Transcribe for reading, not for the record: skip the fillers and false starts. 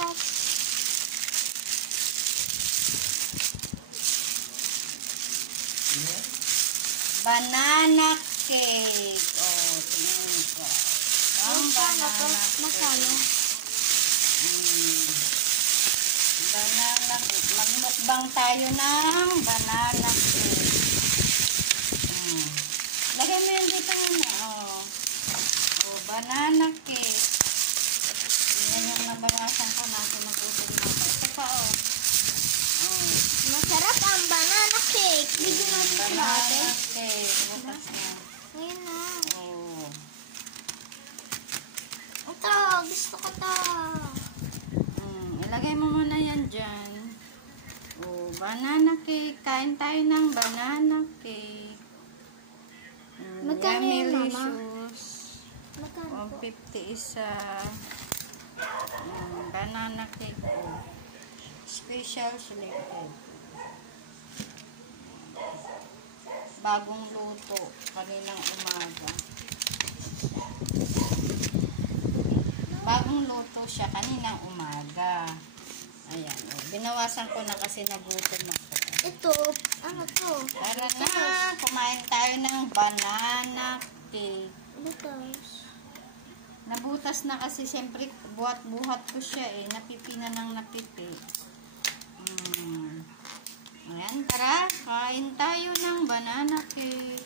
butas. Banana cake. Oh, tingnan ko. Ang banana cake. Banana cake. Magmukbang tayo ng banana cake. Lagay mo yun dito muna. Oh. Oh, banana cake. Yan yung nabawasan ko natin ng tubig natin. Ito pa, oh. Oh. Masarap ang banana cake. Bigyan natin sila ate. Banana cake. Bukas na. Ayun na. Oh. Ito, gusto ko to. Ilagay mo muna yan dyan. Oh, banana cake. Kain tayo ng banana cake. Magkano yun, Mama? Yummy-licious. Magkano po? 150 isa. Banana cake po. Special selected. Bagong luto. Kaninang umaga. Bagong luto siya kaninang umaga. Ayan. Binawasan ko na kasi nagutom ako. Ito, ano to? Tara na. Kumain tayo ng banana cake. Butas. Nabutas na kasi siyempre buhat-buhat ko siya eh. Napipi na ng napipi. Ayan, tara. Kain tayo ng banana cake.